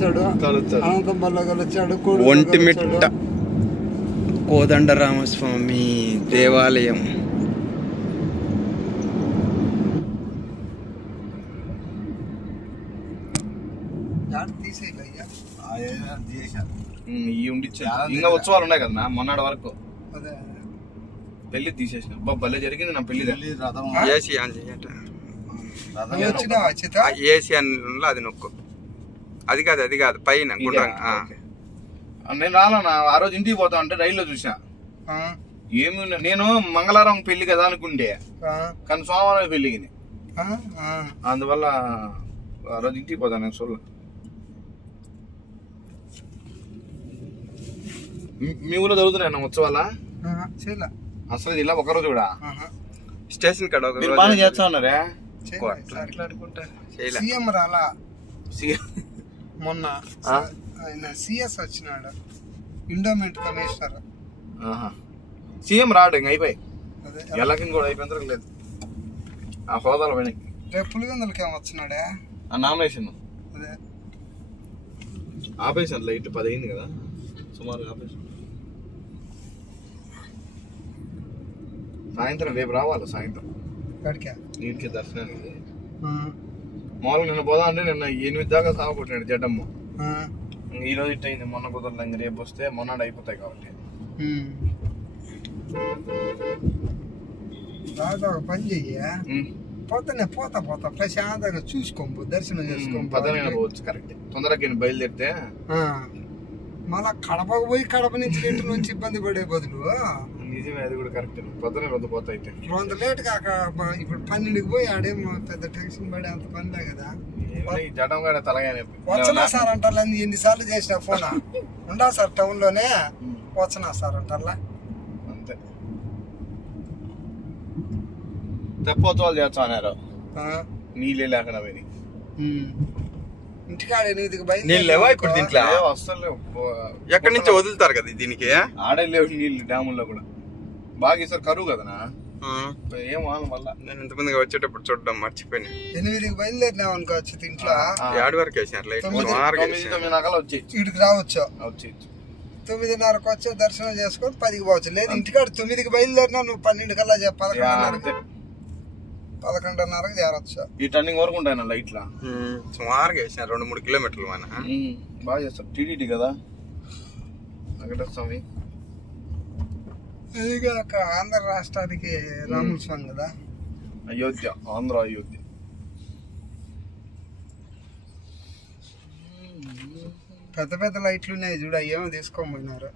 కలుస్తాడు, అనంతంపల్లిలో కలుస్తాడు, ఒంటిమిట్ట కోదండరామస్వామి దేవాలయం. ఇంకా ఉత్సవాలు ఉన్నాయి కదా మొన్నటి వరకు పెళ్లి తీసేసిన. భలే జరిగింది నా పెళ్లి. ఏసీ ఆన్ చేయట, ఏసీ అని అది నొక్కు. అది కాదు పైన గుండ్రంగా. నేను రాలన్నా ఆ రోజు ఇంటికి పోతా అంటే రైల్లో చూసా. ఏమి నేను మంగళవారం పెళ్లి కదా అనుకుంటే కానీ సోమవారం పెళ్లికి, అందువల్ల ఆ రోజు ఇంటికి పోతాను నేను. చూడ మీ ఊళ్ళో జరుగుతున్నాయి ఉత్సవాలా? అసలు ఇలా ఒకరోజు కూడా స్టేషన్ కాడ బాగా చేస్తా ఉన్నారే. సీఎం రాలా మొన్న, ఆయన సిఎస్ వచ్చినాడు, ఎండోమెంట్ కమిషనర్. సీఎం రాడు ఇంక అయిపోయి ఎలాగని కూడా అయిపోయిన లేదు ఆ హోదాలు పోయినాయి. రేపు పులివెందులకి ఏమో వచ్చినాడే ఆ నామినేషన్. అదే ఆపేసాను లైట్ 10 అయింది కదా సుమారు ఆపేసాను. సాయంత్రం రేపు రావాలి. సాయంత్రం నీటికి దర్శనానికి. మామూలుగా నిన్న పోదా అంటే నిన్న 8 దాకా సాగొట్టినాడు జడ్డమ్మ. ఈ రోజు ఇట్ అయింది, మొన్న కుదరదు. ఇంక రేపు వస్తే మొన్నడు అయిపోతాయి కాబట్టి దాదాపు ఒక పని చెయ్యి, పోతానే పోతా ప్రశాంతంగా చూసుకోము, దర్శనం చేసుకోము. పదనైనా పోవచ్చు. కరెక్ట్. తొందరగా బయలుదేరితే మళ్ళా కడపకు పోయి కడప నుంచి ఇంటి నుంచి ఇబ్బంది పడే బదులు. నిజమే, అది కూడా కరెక్ట్. పొద్దునే రొద్దు పోతాయి. కొంత లేట్ కాక ఇప్పుడు 12కి పోయి ఆడేమో పెద్ద టెన్షన్ పడే అంత పనిలే కదా. జడం కూడా తలగానే వచ్చనా సార్ అంటారా? ఎన్నిసార్లు చేసిన ఫోన్ ఉండా సార్ టౌన్ లోనే వచ్చనా సార్ అంటారా? అంతే. తెప్పోత్సవాలు చేస్తా అన్నారు, నీళ్ళే లేకుండా పోయి. ఇంటికాడ 8కి బయట నీళ్ళు లేవా ఇప్పుడు దీంట్లో? అసలు ఎక్కడి నుంచి వదులుతారు కదా దీనికి? ఆడే లేవు నీళ్ళు డ్యాముల్లో కూడా. బాగా ఈసారి కరువు కదనా, ఏం మళ్ళా. నేను ఇంతమందిగా వచ్చేటప్పుడు చూడడం మర్చిపోయినా. 8కి బయలుదేరినావు అనుకోవచ్చు. ఇంట్లో 7 వరకు వేసారు లైట్. 9 వచ్చి ఇడికి రావచ్చు. 9:30కి వచ్చి దర్శనం చేసుకొని 10కి పోవచ్చు. లేదు ఇంటికాడ 9కి బయలుదేరినా నువ్వు 12 కల్లా 11:30కి చేరొచ్చు. ఈ టర్నింగ్ వరకు ఉంటాయి లైట్లా. సుమారుగా వేసారు 2-3 కిలోమీటర్లు. మన బాగా చేస్తారు. టీడీటీ కదా వెంకటస్వామి. ఇదిగాక ఆంధ్ర రాష్ట్రానికి రాముల స్వామి కదా. అయోధ్య, ఆంధ్ర అయోధ్య. పెద్ద పెద్ద లైట్లు ఉన్నాయి చూడ, ఏమో తీసుకొని పోయినారు.